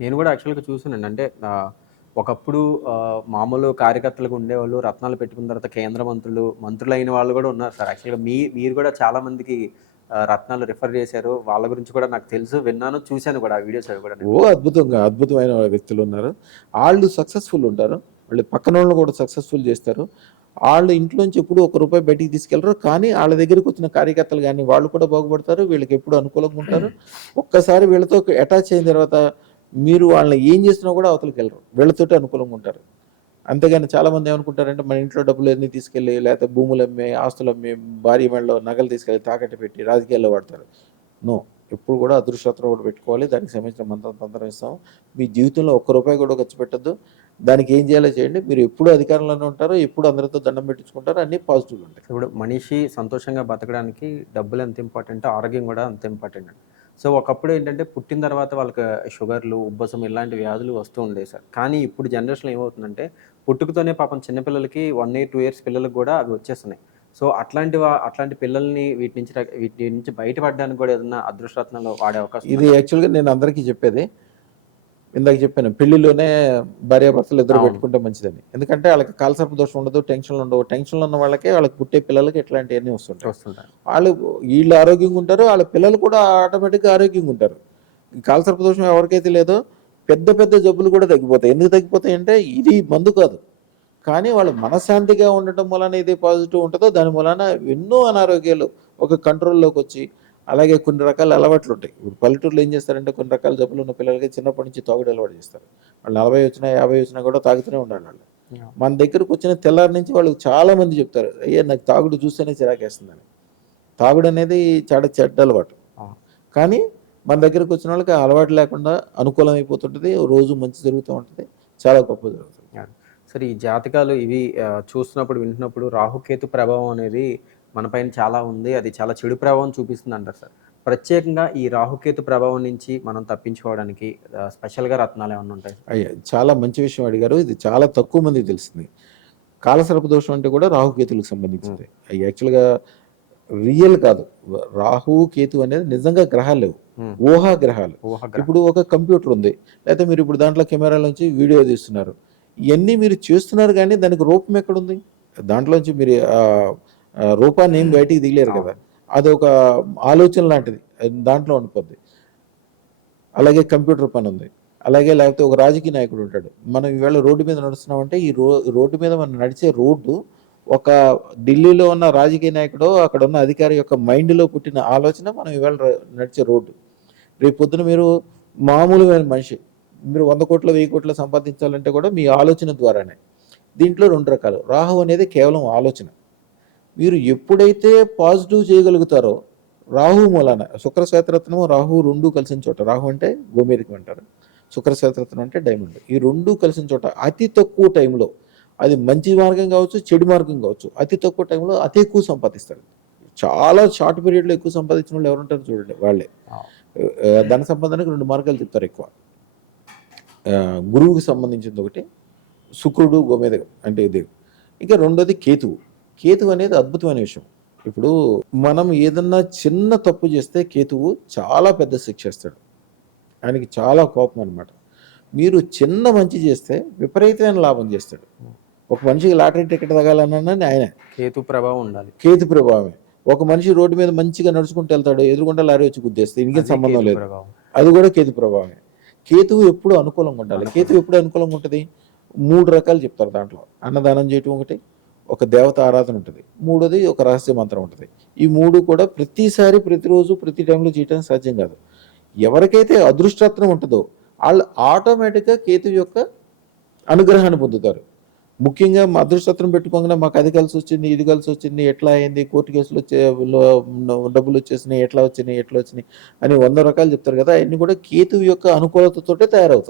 నేను గూడా యాక్చువల్‌గా చూసానండి. అంటే ఒకప్పుడు మామూలు కార్యకర్తలుగా ఉండేవాళ్ళు. రత్నాలు పెట్టుకున్న తర్వాత కేంద్ర మంత్రులు, మంత్రులైన వాళ్ళు గూడా ఉన్నారు సార్. యాక్చువల్‌గా మీరు గూడా చాలా మందికి రత్నాలు రిఫర్ జేశారు. వాళ్ళ గురించి కూడా నాకు తెలుసు. విన్నాను, చూసాను గూడా ఆ వీడియోస్ అవి గూడా నేను. అద్భుతమైన వ్యక్తులున్నారు. ఆళ్ళు సక్సెస్‌ఫుల్ ఉంటారు. వాళ్ళు పక్కనోళ్ళని కూడా సక్సెస్‌ఫుల్ చేస్తారు. ఆళ్ళు ఇంట్లోంచి ఎప్పుడు ఒక్క రూపాయి బయటికి తీసుకెళ్లరు. కానీ ఆళ్ళ దగ్గరికొచ్చిన కార్యకర్తలు గాని, వాళ్ళు కూడా బాగుపడతారు. వీళ్ళకెప్పుడు అనుకూలంగా ఉంటారు. ఒక్కసారి వీళ్ళతో అటాచ్ అయిన తర్వాత మీరు వాళ్ళని ఏం చేసినా కూడా అవతలకెళ్ళరు. వీళ్ళతోటే అనుకూలంగా ఉంటారు. అంతేగాని చాలామంది ఏమనుకుంటారంటే, మన ఇంట్లో డబ్బులన్నీ తీసుకెళ్ళి, లేకపోతే భూములమ్మి, ఆస్తులమ్మి, భార్య మెడలో నగలు తీసుకెళ్ళి తాకట్టు పెట్టి రాజకీయాల్లో వాడతారు. నో. ఎప్పుడు కూడా అదృష్టపత్రం ఒకటి పెట్టుకోవాలి. దానికి సంబంధించిన మంత్రం ఇస్తాం. మీ జీవితంలో ఒక్క రూపాయి కూడా ఖర్చు పెట్టొద్దు. దానికి ఏం చేయాలో చేయండి. మీరు ఎప్పుడు అధికారంలోనే ఉంటారు. ఎప్పుడు అందరితో దండం పెట్టించుకుంటారు. అన్నీ పాజిటివ్‌గా ఉంటాయి. ఇప్పుడు మనిషి సంతోషంగా బతకడానికి డబ్బులు ఎంత ఇంపార్టెంటో ఆరోగ్యం గూడా అంతే ఇంపార్టెంట్ అండి. సో, ఒకప్పుడు ఏంటంటే పుట్టిన తర్వాత వాళ్ళకి షుగర్‌లు, ఉబ్బసం ఇలాంటి వ్యాధులు వస్తూ ఉండేవి సార్. కానీ ఇప్పుడు జనరేషన్‌లో ఏమవుతుందంటే పుట్టుకతోనే పాపం చిన్న పిల్లలకి 1 ఇయర్, 2 ఇయర్స్ పిల్లలకి గూడా అవి వచ్చేస్తున్నాయి. సో, అట్లాంటి పిల్లల్ని వీటి నుంచి బయటపడడానికి గూడా ఏదన్నా అదృష్టరత్నాలు వాడే అవకాశం ఇది ఉందా? యాక్చువల్‌గా నేను అందరికీ చెప్పేది. ఇందాక చెప్పాను. పెళ్లిలోనే భార్యాభర్తలు ఇద్దరు అవును. పెట్టుకుంటే మంచిదని. ఎందుకంటే వాళ్ళకి కాలసర్ప దోషం ఉండదు, టెన్షన్‌లు ఉండవు. టెన్షన్‌లు ఉన్న వాళ్ళకే, వాళ్ళకి పుట్టే పిల్లలకి ఇట్లాంటియన్నీ వస్తుంటాయి. వస్తుంటాయి. వీళ్ళు ఆరోగ్యంగా ఉంటారు. వాళ్ళ పిల్లలు కూడా ఆటోమేటిక్‌గా ఆరోగ్యంగా ఉంటారు. ఈ కాలసర్ప దోషం ఎవరికైతే లేదో పెద్ద పెద్ద జబ్బులు కూడా తగ్గిపోతాయి. ఎందుకు తగ్గిపోతాయంటే ఇది మందు కాదు. కానీ వాళ్ళు మనశ్శాంతిగా ఉండటం వలన ఇది పాజిటివ్ ఉంటుందో దాని వలన ఎన్నో అనారోగ్యాలు ఒక కంట్రోల్‌లోకి వచ్చి, అలాగే కొన్ని రకాల అలవాట్లు ఉంటాయి. ఇప్పుడు పల్లెటూరులో ఏం చేస్తారంటే కొన్ని రకాల జబ్బులు ఉన్న పిల్లలకి చిన్నప్పటి నుంచి తాగుడు అలవాటు చేస్తారు. వాళ్ళు 40 వచ్చినా, 50 వచ్చినా కూడా తాగుతూనే ఉండాలి వాళ్ళు. యాహ్! మన దగ్గరకు వచ్చిన తెల్లారి నుంచి వాళ్ళు చాలా మంది చెప్తారు, అయ్యా నాకు తాగుడు చూస్తేనే చిరాకేస్తుందని. తాగుడు అనేది చాలా చెడ్డ అలవాటు. అవును. కానీ మన దగ్గరకు వచ్చిన వాళ్ళకి ఆ అలవాటు లేకుండా అనుకూలం అయిపోతుంటుంది. రోజు మంచి జరుగుతూ ఉంటుంది. చాలా గొప్ప జరుగుతుంది. యాహ్! సరే, ఈ జాతకాలు ఇవి చూస్తున్నప్పుడు, వింటున్నప్పుడు రాహుకేతు ప్రభావం అనేది మన పైన చాలా ఉంది. అది చాలా చెడు ప్రభావం చూపిస్తుందంటారు సార్. ప్రత్యేకంగా ఈ రాహుకేతు ప్రభావం నుంచి మనం తప్పించుకోవడానికి స్పెషల్‌గా రత్నాలేమన్నా ఉంటాయా? అయ్యా చాలా మంచి విషయం అడిగారు. ఇది చాలా తక్కువ మందికి తెలిసింది. కాలసర్ప దోషం అంటే కూడా రాహుకేతులకు సంబంధించింది. అవి యాక్చువల్‌గా రియల్ కాదు. రాహు, కేతు అనేది నిజంగా గ్రహాలు లేవు. హ్మ్. ఊహా గ్రహాలు. ఊహాగ్రహం. ఇప్పుడు ఒక కంప్యూటర్ ఉంది. లేకపోతే మీరు ఇప్పుడు దాంట్లో కెమెరాల నుంచి వీడియో తీస్తున్నారు. ఇయన్నీ మీరు చేస్తున్నారు గానీ దానికి రూపం ఎక్కడుంది? దాంట్లోంచి మీరు రూపాన్ని ఏం బయటికి తీయలేరు కదా! అవును. అదొక ఆలోచన లాంటిది. దాంట్లో ఉండిపోద్ది. అలాగే కంప్యూటర్ పనుంది. అలాగే లేకపోతే ఒక రాజకీయ నాయకుడు ఉంటాడు. మనం ఈవేళ రోడ్డు మీద నడుస్తున్నామంటే ఈ రోడ్డు మీద మనం నడిచే రోడ్డు ఒక ఢిల్లీలో ఉన్న రాజకీయ నాయకుడో, అక్కడ ఉన్న అధికారి యొక్క మైండ్‌లో పుట్టిన ఆలోచన మనం ఈవేళ నడిచే రోడ్డు. రేపు పొద్దున మీరు మామూలుమైన మనిషి. మీరు 100,00,00,000, 1000,00,00,000 సంపాదించాలంటే కూడా మీ ఆలోచన ద్వారానే. దీంట్లో 2 రకాలు. రాహు అనేది కేవలం ఆలోచన. మీరు ఎప్పుడైతే పాజిటివ్ చేయగలుగుతారో రాహు మూలాన శుక్ర శ్వేతరత్నం, రాహు 2 కలిసిన చోట, రాహు అంటే గోమేధికం అంటారు. శుక్ర శ్వేతరత్నం అంటే డైమండ్. ఈ 2 కలిసిన చోట అతి తక్కువ టైంలో, అది మంచి మార్గం కావచ్చు, చెడు మార్గం కావచ్చు, అతి తక్కువ టైంలో అతి ఎక్కువ సంపాదిస్తారు. చాలా షార్ట్ పీరియడ్‌లో ఎక్కువ సంపాదించిన వాళ్ళు ఎవరుంటారో చూడండి వాళ్ళే. ధన సంపాదనకు 2 మార్గాలు చెప్తారు ఎక్కువ. గురువుకి సంబంధించింది ఒకటి, శుక్రుడు గోమేధికం అంటే ఇది. ఇక రెండోది కేతువు. కేతువు అనేది అద్భుతమైన విషయం. ఇప్పుడు మనం ఏదన్నా చిన్న తప్పు చేస్తే కేతువు చాలా పెద్ద శిక్ష ఇస్తాడు. ఆయనకి చాలా కోపం అనమాట. మీరు చిన్న మంచి చేస్తే విపరీతమైన లాభం చేస్తాడు. ఒక మనిషికి లాటరీ టికెట్ తగాలన్నా ఆయనే. కేతు ప్రభావం ఉండాలి. కేతు ప్రభావమే. ఒక మనిషి రోడ్డు మీద మంచిగా నడుచుకుంటూ వెళ్తాడు, ఎదురుగుండా లారీ వచ్చి గుద్దేస్తే ఇంకేం అది సంబంధం కేతు లేదు. ప్రభావం. అది కూడా కేతు ప్రభావమే. కేతువు ఎప్పుడు అనుకూలంగా ఉండాలి. కేతువు ఎప్పుడు అనుకూలంగా ఉంటుంది? 3 రకాలు చెప్తారు దాంట్లో. అన్నదానం చేయటం ఒకటి, ఒక దేవత ఆరాధన ఉంటుంది, మూడోది ఒక రహస్య మంత్రం ఉంటుంది. ఈ 3 కూడా ప్రతిసారి, ప్రతిరోజు, ప్రతి టైంలో చేయడానికి సాధ్యం కాదు. ఎవరికైతే అదృష్టరత్నం ఉంటుందో వాళ్ళు ఆటోమేటిక్గా కేతువు యొక్క అనుగ్రహాన్ని పొందుతారు. ముఖ్యంగా మా అదృష్టరత్నం పెట్టుకోగానే మాకు అది కలిసి వచ్చింది, ఇది కలిసి వచ్చింది, ఎట్లా అయింది, కోర్టు కేసులు డబ్బులు వచ్చేసినాయి, ఎట్లా వచ్చినాయి అని 100 రకాలు చెప్తారు కదా! అవన్నీ కూడా కేతువు యొక్క అనుకూలతతోటే తయారవుతుంది.